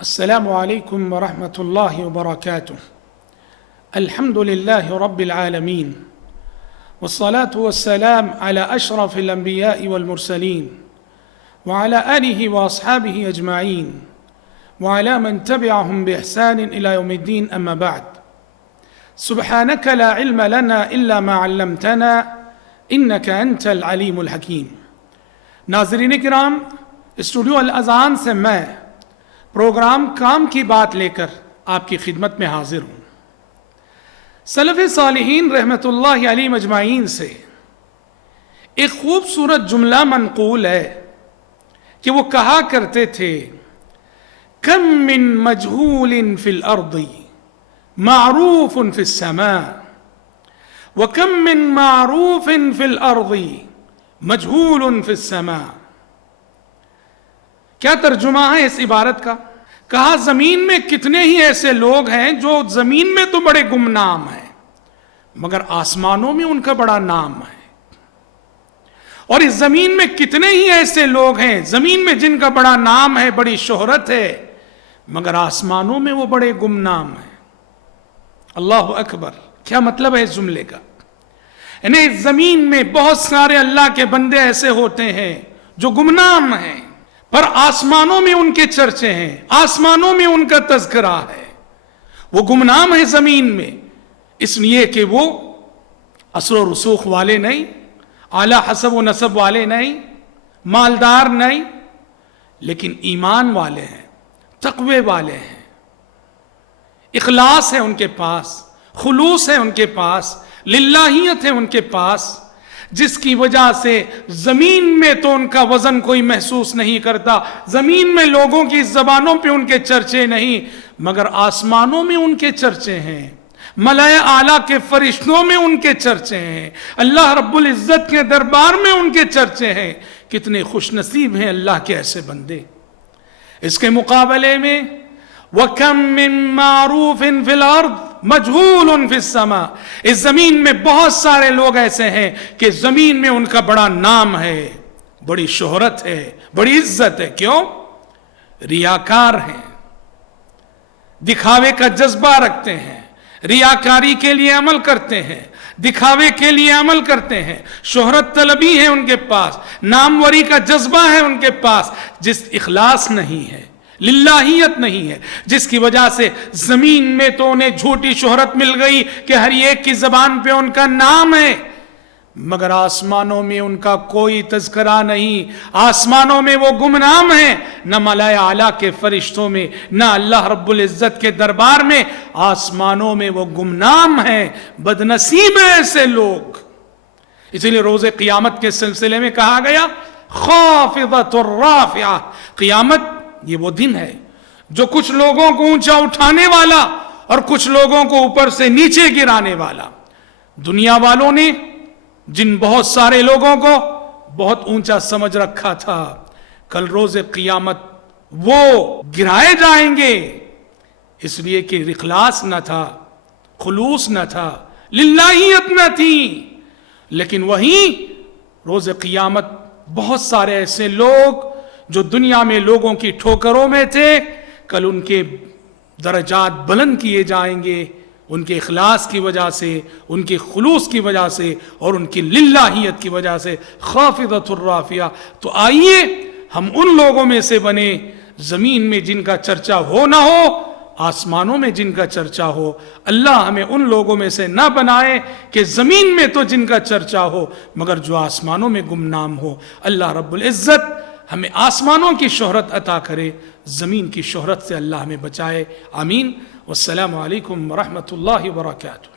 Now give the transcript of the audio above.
السلام عليكم ورحمة الله وبركاته. الحمد لله رب العالمين، والصلاة والسلام على أشرف الأنبياء والمرسلين وعلى آله وأصحابه أجمعين وعلى من تبعهم بإحسان إلى يوم الدين. أما بعد، سبحانك لا علم لنا إلا ما علمتنا إنك أنت العليم الحكيم. ناظرین کرام، اسٹوڈیو الاذان سے میں پروگرام کام کی بات لے کر آپ کی خدمت میں حاضر ہوں۔ سلف صالحین رحمت اللہ علیہ مجمعین سے ایک خوبصورت جملہ منقول ہے کہ وہ کہا کرتے تھے، کم من مجہول فی الارض معروف فی السماء وکم من معروف فی الارض مجہول فی السماء۔ کیا ترجمہ ہے اس عبارت کا؟ کہا زمین میں کتنے ہی ایسے لوگ ہیں جو زمین میں تو بڑے گمنام ہیں مگر آسمانوں میں ان کا بڑا نام ہے، اور اس زمین میں کتنے ہی ایسے لوگ ہیں زمین میں جن کا بڑا نام ہے، بڑی شہرت ہے، مگر آسمانوں میں وہ بڑے گمنام ہیں۔ اللہ اکبر! کیا مطلب ہے اس جملے کا؟ یعنی اس زمین میں بہت سارے اللہ کے بندے ایسے ہوتے ہیں جو گمنام ہیں، پر آسمانوں میں ان کے چرچے ہیں، آسمانوں میں ان کا تذکرہ ہے۔ وہ گمنام ہے زمین میں اس لیے کہ وہ اثر و رسوخ والے نہیں، اعلیٰ حسب و نسب والے نہیں، مالدار نہیں، لیکن ایمان والے ہیں، تقوی والے ہیں، اخلاص ہے ان کے پاس، خلوص ہے ان کے پاس، للہیت ہے ان کے پاس، جس کی وجہ سے زمین میں تو ان کا وزن کوئی محسوس نہیں کرتا، زمین میں لوگوں کی زبانوں پہ ان کے چرچے نہیں، مگر آسمانوں میں ان کے چرچے ہیں، ملائے اعلیٰ کے فرشتوں میں ان کے چرچے ہیں، اللہ رب العزت کے دربار میں ان کے چرچے ہیں۔ کتنے خوش نصیب ہیں اللہ کے ایسے بندے۔ اس کے مقابلے میں وَكَم مِّن مَّعْرُوفٍ فِي الْأَرْضِ مَجْهُولٌ فِي السَّمَاءِ، اس زمین میں بہت سارے لوگ ایسے ہیں کہ زمین میں ان کا بڑا نام ہے، بڑی شہرت ہے، بڑی عزت ہے۔ کیوں؟ ریاکار ہیں، دکھاوے کا جذبہ رکھتے ہیں، ریاکاری کے لیے عمل کرتے ہیں، دکھاوے کے لیے عمل کرتے ہیں، شہرت طلبی ہے ان کے پاس، ناموری کا جذبہ ہے ان کے پاس، جس اخلاص نہیں ہے، للہیت نہیں ہے، جس کی وجہ سے زمین میں تو انہیں جھوٹی شہرت مل گئی کہ ہر ایک کی زبان پہ ان کا نام ہے، مگر آسمانوں میں ان کا کوئی تذکرہ نہیں، آسمانوں میں وہ گمنام ہیں، نہ ملائے اعلیٰ کے فرشتوں میں، نہ اللہ رب العزت کے دربار میں، آسمانوں میں وہ گمنام ہیں۔ بدنصیب ایسے لوگ۔ اسی لیے روز قیامت کے سلسلے میں کہا گیا خافضۃ الرافعہ، قیامت یہ وہ دن ہے جو کچھ لوگوں کو اونچا اٹھانے والا اور کچھ لوگوں کو اوپر سے نیچے گرانے والا۔ دنیا والوں نے جن بہت سارے لوگوں کو بہت اونچا سمجھ رکھا تھا، کل روز قیامت وہ گرائے جائیں گے، اس لیے کہ اخلاص نہ تھا، خلوص نہ تھا، للہیت نہ تھی۔ لیکن وہیں روز قیامت بہت سارے ایسے لوگ جو دنیا میں لوگوں کی ٹھوکروں میں تھے، کل ان کے درجات بلند کیے جائیں گے، ان کے اخلاص کی وجہ سے، ان کے خلوص کی وجہ سے اور ان کی للہیت کی وجہ سے۔ خافضۃ الرافعہ۔ تو آئیے ہم ان لوگوں میں سے بنے زمین میں جن کا چرچا ہو نہ ہو، آسمانوں میں جن کا چرچا ہو۔ اللہ ہمیں ان لوگوں میں سے نہ بنائے کہ زمین میں تو جن کا چرچا ہو مگر جو آسمانوں میں گمنام ہو۔ اللہ رب العزت ہمیں آسمانوں کی شہرت عطا کرے، زمین کی شہرت سے اللہ ہمیں بچائے، آمین۔ والسلام علیکم ورحمۃ اللہ وبرکاتہ۔